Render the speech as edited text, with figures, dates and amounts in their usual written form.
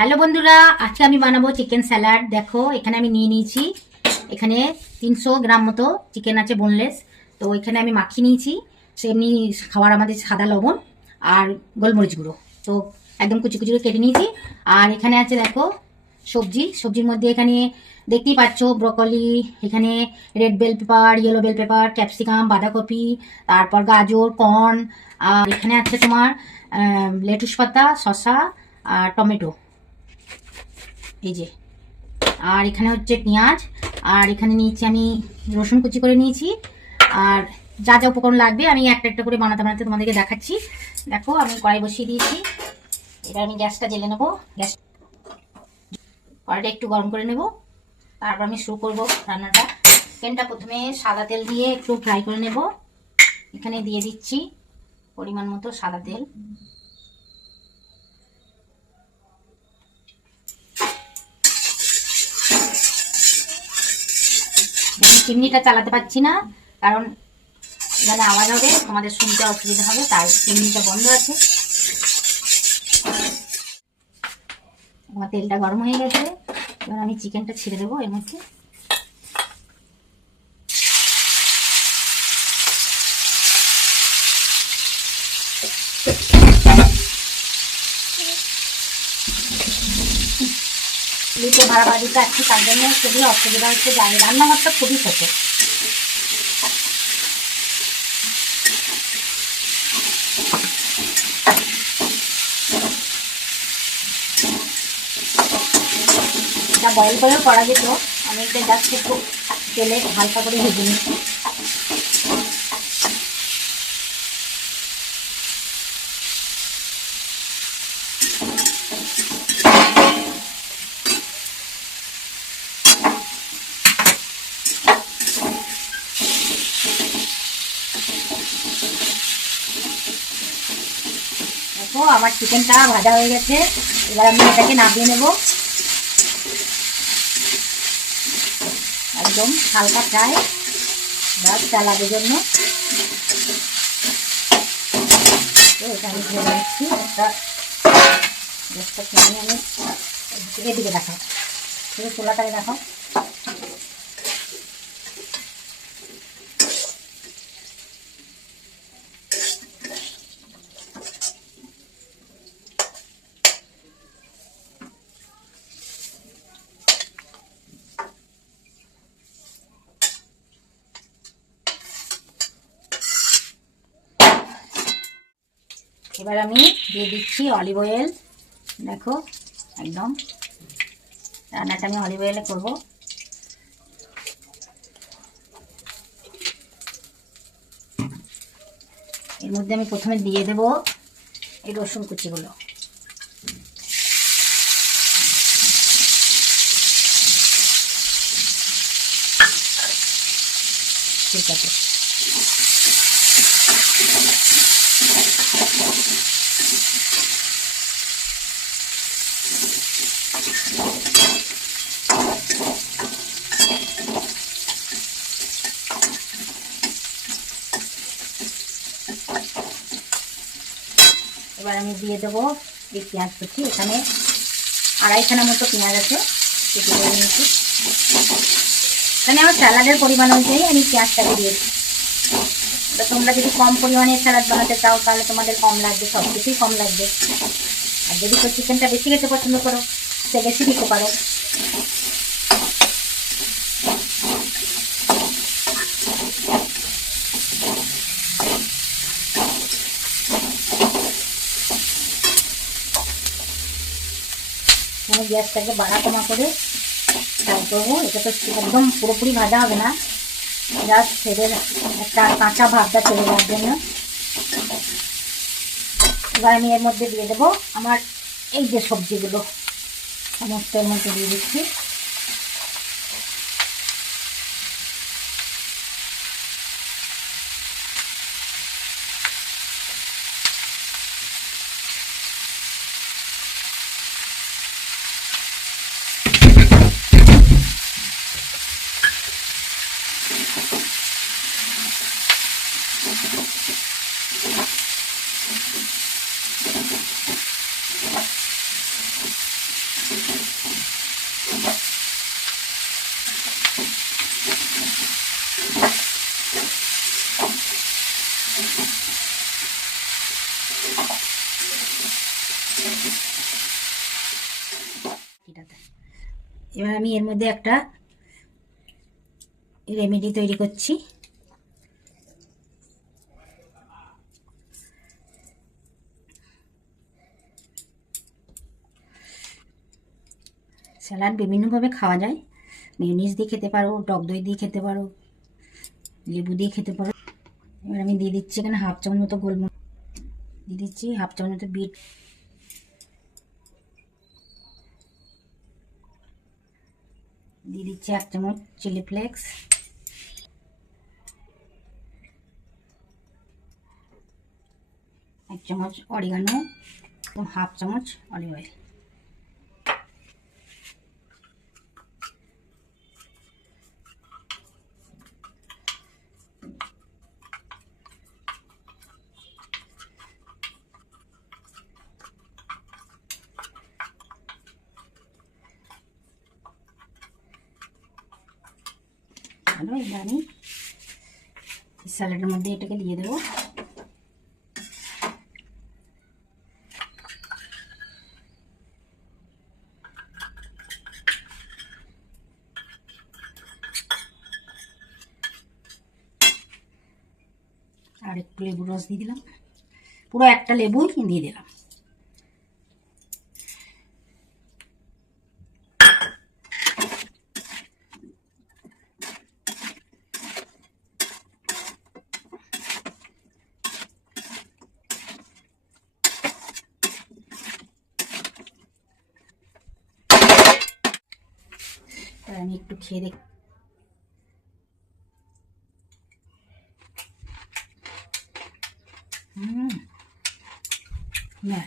Hello বন্ধুরা, আজকে আমি বানাবো চিকেন স্যালাড। দেখো এখানে আমি নিয়ে নিয়েছি, এখানে 300 গ্রাম মতো চিকেন আছে বোনলেস। তো এখানে আমি মাখিয়ে নিয়েছি সেমনি খাবার আমাদের সাদা লবণ আর গোলমরিচ গুঁড়ো। তো একদম কুচি কুচি করে কেটে নিয়েছি। আর এখানে আছে দেখো সবজির মধ্যে এখানে দেখতেই পাচ্ছ ব্রকলি, এখানে red bell pepper, yellow bell pepper, capsicum, বাঁধাকপি, তারপর গাজর, কর্ন। আর এখানে আছে তোমার লেটুস পাতা, শসা আর টমেটো, এই যে। আর এখানে হচ্ছে পেঁয়াজ, আর এখানে নিয়েছি আমি রসুন কুচি করে নিয়েছি। আর যা যা উপকরণ লাগবে আমি একটা একটা করে বানাতে বানাতে তোমাদেরকে দেখাচ্ছি। দেখো আমি কড়াই বসিয়ে দিয়েছি, এবার আমি গ্যাসটা জ্বেলে নেবো। কড়াইটা একটু গরম করে নেব, তারপর আমি শুরু করব রান্নাটা। চিকেনটা প্রথমে সাদা তেল দিয়ে একটু ফ্রাই করে নেব। এখানে দিয়ে দিচ্ছি পরিমাণ মতো সাদা তেল। চিমনিটা চালাতে পারছি না, কারণ এখানে আওয়াজ হবে, তোমাদের শুনতে অসুবিধা হবে, তাই চিমনিটা বন্ধ আছে। আমার তেলটা গরম হয়ে গেছে, এবার আমি চিকেনটা ছেড়ে দেবো এর মধ্যে। লিখে ভাড়া বাড়িতে আসছি, তার জন্য খুবই অসুবিধা হচ্ছে। জানি রান্নাঘরটা খুবই ছোট। এটা বয়েল করেও করা যেত, আমি এটা জাস্ট একটু তেলে হালকা করে ভেজে নিচ্ছি। দেখো আমার চিকেনটা ভাজা হয়ে গেছে, এবার আমি এটাকে নামিয়ে নেব। একদম হালকা ফ্রাই, বাস স্যালাডের জন্য। এটা আমি ধরে নিচ্ছি, একটা গ্যাসটা কিনে আমি এদিকে দেখাও, শুধু চুলাটাকে দেখাও। এবার আমি দিয়ে দিচ্ছি অলিভ অয়েল। দেখো একদম রান্নাটা আমি অলিভ অয়েলে করবো। এর মধ্যে আমি প্রথমে দিয়ে দেবো এই রসুন কুচিগুলো। ঠিক আছে, এবার আমি দিয়ে দেবো এই পেঁয়াজ কুচি। এখানে 2.5খানা মতো পেঁয়াজ আছে, কেটে করে নিয়েছি। এখানে আমার স্যালাডের পরিমাণ অনুযায়ী আমি পেঁয়াজটাকে দিয়েছি। এবার তোমরা যদি কম পরিমাণে স্যালাড বানাতে চাও তাহলে তোমাদের কম লাগবে, সব কিছুই কম লাগবে। আর যদি কেউ চিকেনটা বেশি খেতে পছন্দ করো সে বেশি দিতে পারো। আমি গ্যাসটাকে বাড়া কমা করে ফ্রাই করবো। এটা তো একদম পুরোপুরি ভাজা হবে না, জাস্ট ছেড়ে একটা কাঁচা ভাবটা চলে যাওয়ার জন্য। এবার আমি এর মধ্যে দিয়ে দেবো আমার এই যে সবজিগুলো, সমস্ত এর মধ্যে দিয়ে দিচ্ছি। এবার আমি এর মধ্যে একটা রেমেডি তৈরি করছি। স্যালাড বিভিন্নভাবে খাওয়া যায়, মেয়োনিজ দিয়ে খেতে পারো, টক দই দিয়ে খেতে পারো, লেবু দিয়ে খেতে পারো। এবার আমি দিয়ে দিচ্ছি এখানে হাফ চামচ মতো গোলমরিচ, দিয়ে দিচ্ছি হাফ চামচ মতো বিট, দিয়ে দিচ্ছি 1 চামচ চিলি ফ্লেক্স, এক চামচ অরিগানো, হাফ চামচ অলিভ অয়েল। ভালো, এবার আমি স্যালাডের মধ্যে এটাকে দিয়ে দেবো। আর একটু লেবুর রস দিয়ে দিলাম, পুরো একটা লেবুই দিয়ে দিলাম। আমি একটু খেয়ে দেখি। না